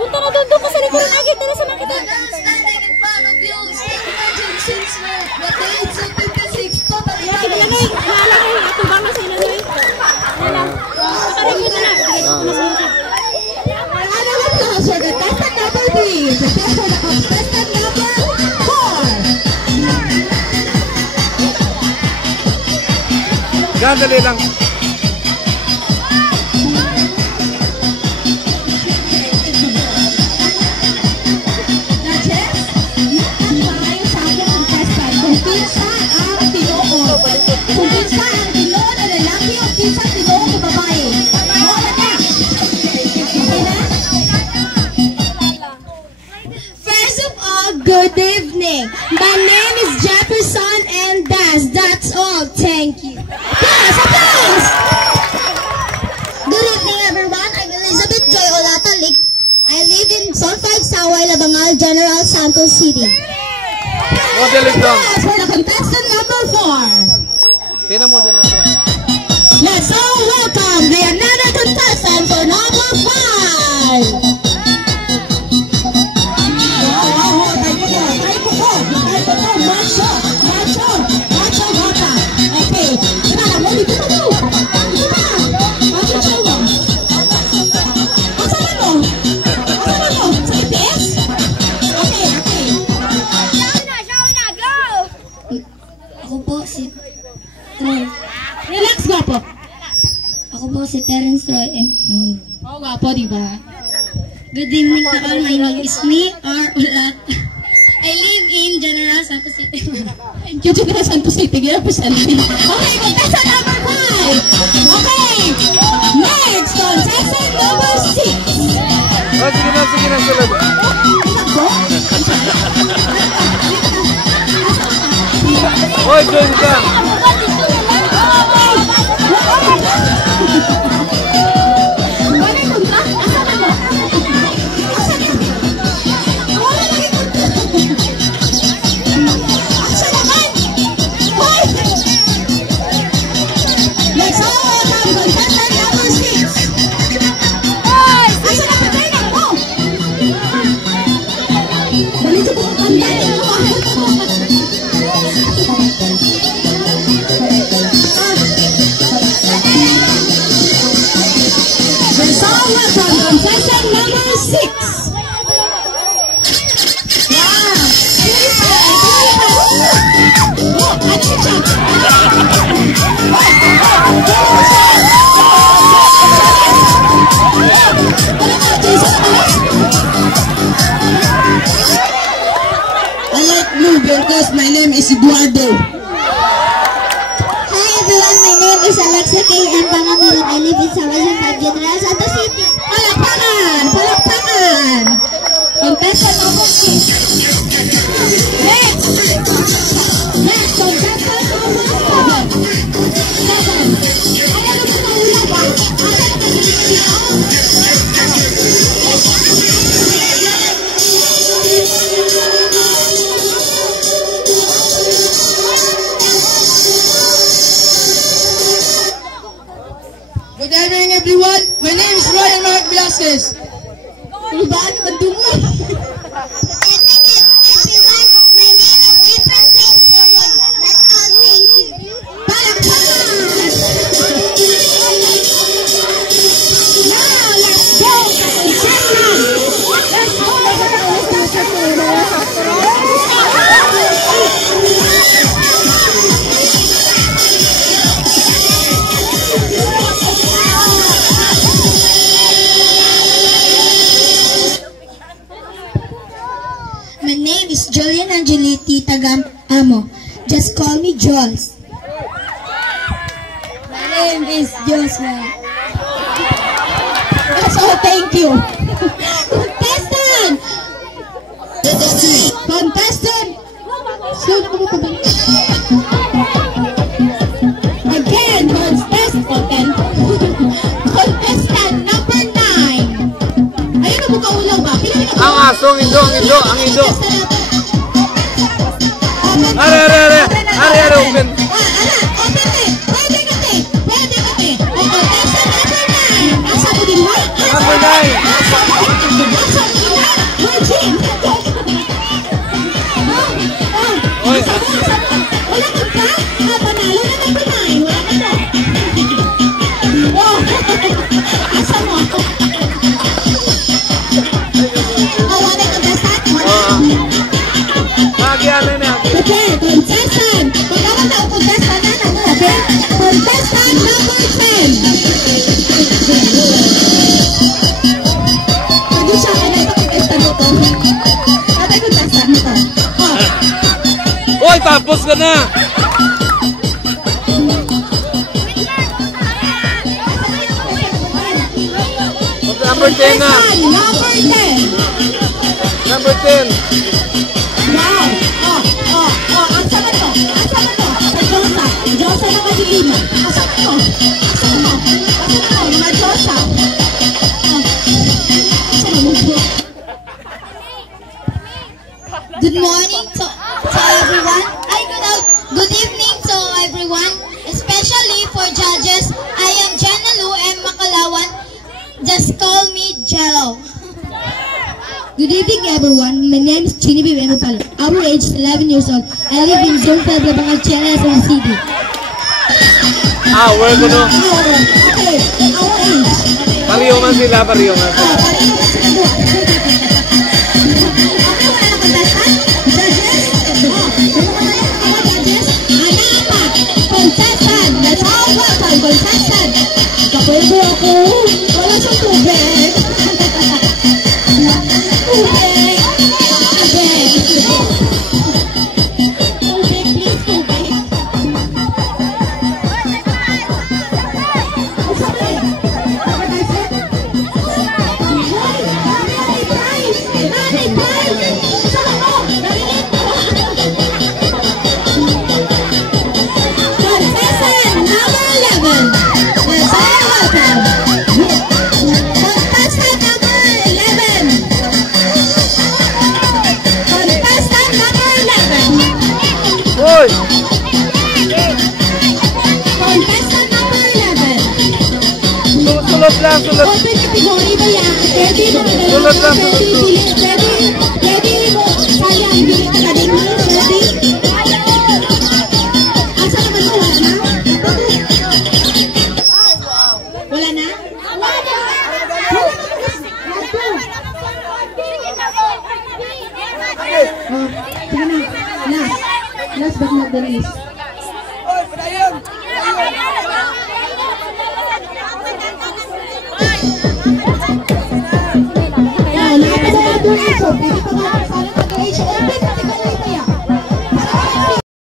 Punta na doon ka sa likuran agad. Tara sa makita. Standing in front of you, imagine 6 men, the age of 56, totally Kaya kinalagay. Naalagay. Ito ba nga sa inalagay? Wala. Pakarin ko na lang. Ano lang po, so the contestant number 3, prepare for the contestant number 4. Gandali lang. Good evening. My name is Jefferson and that's all. Thank you. Yes, applause. Good evening, everyone. I'm Elizabeth Joy Olatalik. I live in Zone 5, Saway, Labangal, General Santos City. Yes, for the contestant number 4. Sino mo din ito? Let's all welcome the another contestant for number 5. Relax, gwapo. Ako po si Terence Roy. Oo, gwapo, diba? Good evening to all. My name is me, R. Ulat. I live in General Santos City. Yung General Santos City, gano'n po siya. Okay, contestant number 5. Okay, next, contestant number 6. Oh, sige na, sulod. Hoy, join ka. My name is Eduardo. Hi everyone, my name is Alexa K. M. Pangamirang. I live in Sawayan, General Santos City. Palakpakan! Palakpakan! Contestant number 6. Next! Next, contestant number 7. Ayan mo sa ulan ba? Good evening, everyone. My name is Ryan Mark Velasquez. Ano ba? Ano ba dumo? My name is Julian Angeliti Tagam Amo. Just call me Jules. My name is Joshua. So, thank you. Contestant! Contestant! Again, contestant number 9. Ayun ang mukha-ulaw ba? Ang aso, ang indo. Are, open. Open it. Pwede kami. Contestant number 9. Asa mo din mo? Number 9. Virgin! Oy, Wala ka pa? Panalo na number 9. Wala ka na. Oh! Asa mo? Wala ka ba sa atin? Nagyan na niya. Okay, contestant. Pagkawan na ako contestant na naman, okay? Contestant number 10. Pagod siya ka na ito contestant ito. Ate contestant ito. Oy, tapos ka na. Number 10 na. Number 10. Number 10. Wow! Asa ba to? Asa ba to? Sa Diyosa. Diyosa na kadilima. Asa ba to? Asa ba to? Asa ba to? Mga Diyosa. Asa na mo bro? Good morning to everyone. Good evening to everyone, especially for judges. I am Jenna Lu and Makalawan. Just call me Jello. Good evening everyone. My name is Chinibi Emupal. Our age is 11 years old. I live in Zone 5, Labangal, Chennai, City. Where ko no? Okay, our age. Pariyo man sila, pariyo man. Contestant! Kapwede ako! Wala siyang tubig! Tubig! Tubig! Tubig, please, tubig! Ang sabi! Nanay prize! Nanay prize! Saan ako? Narinig ko! Contestant number 11! Let's all welcome! Contestant number 11! Contestant number 11! Oy! Contestant number 11! Sulot lang, sulot. Open category ba yan? Pwede mo na Sulot lang, pwede sulot. pili, pwede mo sayang pili ka na din. Pwede? Asa naman mo? Wala na? Wala na? Sige na. Last but not the least.